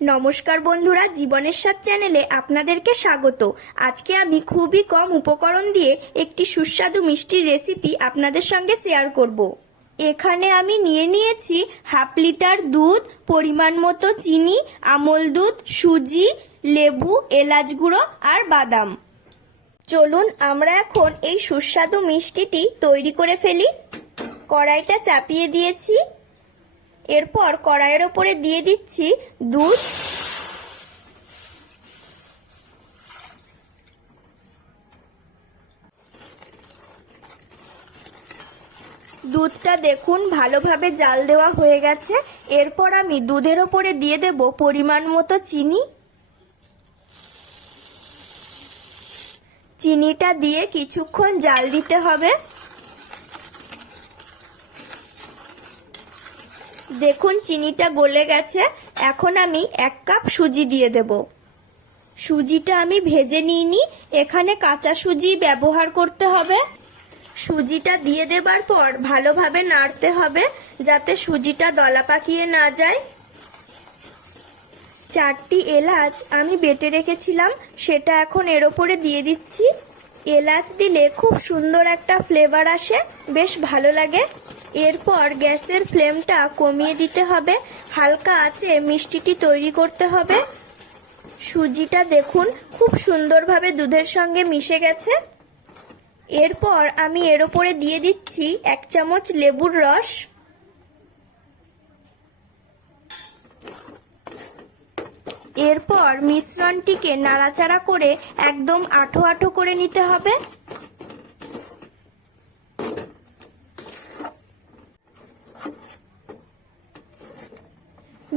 নমস্কার বন্ধুরা, জীবনের সাথ চ্যানেলে আপনাদেরকে স্বাগত। আজকে আমি খুবই কম উপকরণ দিয়ে একটি সুস্বাদু মিষ্টির রেসিপি আপনাদের সঙ্গে শেয়ার করব। এখানে আমি নিয়ে নিয়েছি হাফ লিটার দুধ, পরিমাণ মতো চিনি, আমল দুধ, সুজি, লেবু, এলাচ গুঁড়ো আর বাদাম। চলুন আমরা এখন এই সুস্বাদু মিষ্টিটি তৈরি করে ফেলি। কড়াইটা চাপিয়ে দিয়েছি। এরপর কড়াইয়ের ওপরে দিয়ে দিচ্ছি দুধ। দুধটা দেখুন, ভালোভাবে জাল দেওয়া হয়ে গেছে। এরপর আমি দুধের ওপরে দিয়ে দেব পরিমাণ মতো চিনি। চিনিটা দিয়ে কিছুক্ষণ জাল দিতে হবে। দেখুন, চিনিটা গলে গেছে। এখন আমি এক কাপ সুজি দিয়ে দেব। সুজিটা আমি ভেজে নিইনি। এখানে কাঁচা সুজি ব্যবহার করতে হবে। সুজিটা দিয়ে দেবার পর ভালোভাবে নাড়তে হবে, যাতে সুজিটা দলা পাকিয়ে না যায়। চারটি এলাচ আমি বেটে রেখেছিলাম, সেটা এখন এর ওপরে দিয়ে দিচ্ছি। এলাচ দিলে খুব সুন্দর একটা ফ্লেভার আসে, বেশ ভালো লাগে। এরপর গ্যাসের ফ্লেমটা কমিয়ে দিতে হবে। হালকা আছে মিষ্টিটি তৈরি করতে হবে। সুজিটা দেখুন, খুব সুন্দরভাবে দুধের সঙ্গে মিশে গেছে। এরপর আমি এর ওপরে দিয়ে দিচ্ছি এক চামচ লেবুর রস। এরপর মিশ্রণটিকে নাড়াচাড়া করে একদম আঠো আঠো করে নিতে হবে।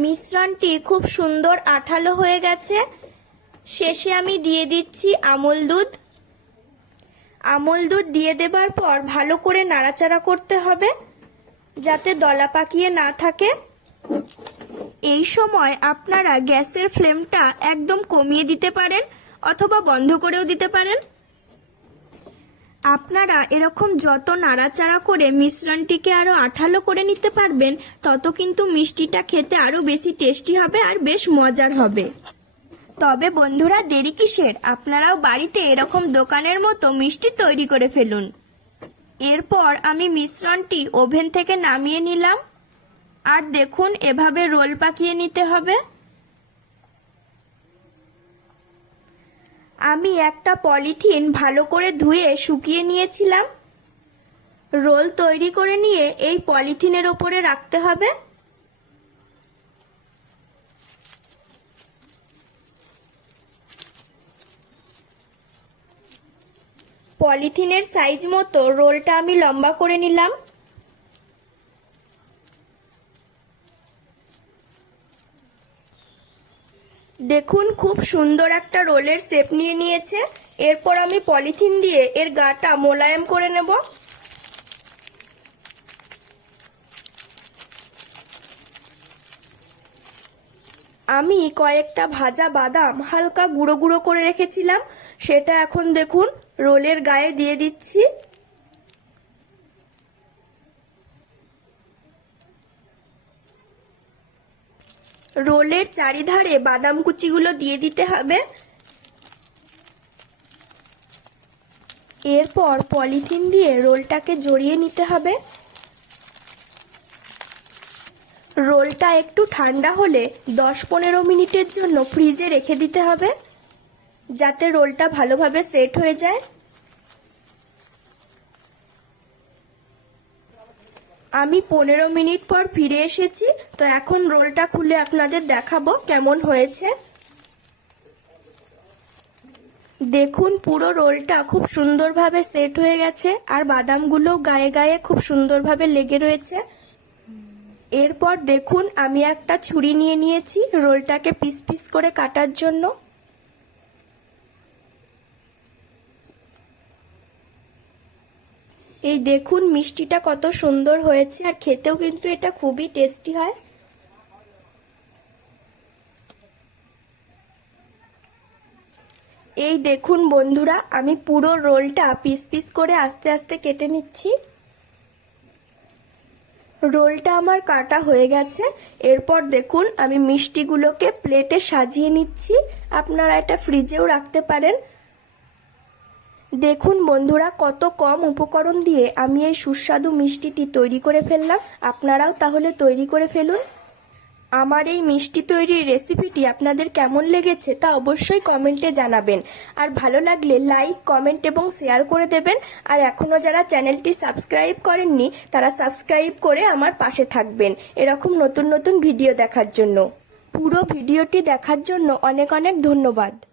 মিশ্রণটি খুব সুন্দর আঠালো হয়ে গেছে। শেষে আমি দিয়ে দিচ্ছি আমল দুধ। আমল দুধ দিয়ে দেবার পর ভালো করে নাড়াচাড়া করতে হবে, যাতে দলা পাকিয়ে না থাকে। এই সময় আপনারা গ্যাসের ফ্লেমটা একদম কমিয়ে দিতে পারেন অথবা বন্ধ করেও দিতে পারেন। আপনারা এরকম যত নাড়াচাড়া করে মিশ্রণটিকে আরও আঠালো করে নিতে পারবেন, তত কিন্তু মিষ্টিটা খেতে আরও বেশি টেস্টি হবে আর বেশ মজার হবে। তবে বন্ধুরা, দেরি কিসের? আপনারাও বাড়িতে এরকম দোকানের মতো মিষ্টি তৈরি করে ফেলুন। এরপর আমি মিশ্রণটি ওভেন থেকে নামিয়ে নিলাম। আর দেখুন, এভাবে রোল পাকিয়ে নিতে হবে। একটা পলিথিন ভালো করে ধুয়ে শুকিয়ে নিয়েছিলাম। রোল তৈরি করে নিয়ে এই পলিথিনের ওপরে রাখতে হবে। পলিথিনের সাইজ মতো রোলটা আমি লম্বা করে নিলাম। দেখুন, খুব সুন্দর একটা রোলের শেপ নিয়ে নিয়েছে। এরপর আমি পলিথিন দিয়ে এর গাটা মোলায়েম করে নেব। আমি কয়েকটা ভাজা বাদাম হালকা গুঁড়ো গুঁড়ো করে রেখেছিলাম। সেটা এখন দেখুন, রোলের গায়ে দিয়ে দিচ্ছি। রোলের চারিধারে বাদাম কুচিগুলো দিয়ে দিতে হবে। এরপর পলিথিন দিয়ে রোলটাকে জড়িয়ে নিতে হবে। রোলটা একটু ঠান্ডা হলে দশ পনেরো মিনিটের জন্য ফ্রিজে রেখে দিতে হবে, যাতে রোলটা ভালোভাবে সেট হয়ে যায়। আমি পনেরো মিনিট পর ফিরে এসেছি, তো এখন রোলটা খুলে আপনাদের দেখাবো কেমন হয়েছে। দেখুন, পুরো রোলটা খুব সুন্দরভাবে সেট হয়ে গেছে, আর বাদামগুলো গায়ে গায়ে খুব সুন্দরভাবে লেগে রয়েছে। এরপর দেখুন, আমি একটা ছুরি নিয়ে নিয়েছি, রোলটাকে পিস পিস করে কাটার জন্য। এই দেখুন, মিষ্টিটা কত সুন্দর হয়েছে, আর খেতেও কিন্তু এটা খুবই টেস্টি হয়। এই দেখুন বন্ধুরা, আমি পুরো রোলটা পিস পিস করে আস্তে আস্তে কেটে নিচ্ছি। রোলটা আমার কাটা হয়ে গেছে। এরপর দেখুন, আমি মিষ্টিগুলোকে প্লেটে সাজিয়ে নিচ্ছি। আপনারা এটা ফ্রিজেও রাখতে পারেন। দেখুন বন্ধুরা, কত কম উপকরণ দিয়ে আমি এই সুস্বাদু মিষ্টিটি তৈরি করে ফেললাম। আপনারাও তাহলে তৈরি করে ফেলুন। আমার এই মিষ্টি তৈরির রেসিপিটি আপনাদের কেমন লেগেছে তা অবশ্যই কমেন্টে জানাবেন। আর ভালো লাগলে লাইক, কমেন্ট এবং শেয়ার করে দেবেন। আর এখনও যারা চ্যানেলটি সাবস্ক্রাইব করেননি, তারা সাবস্ক্রাইব করে আমার পাশে থাকবেন। এরকম নতুন নতুন ভিডিও দেখার জন্য। পুরো ভিডিওটি দেখার জন্য অনেক অনেক ধন্যবাদ।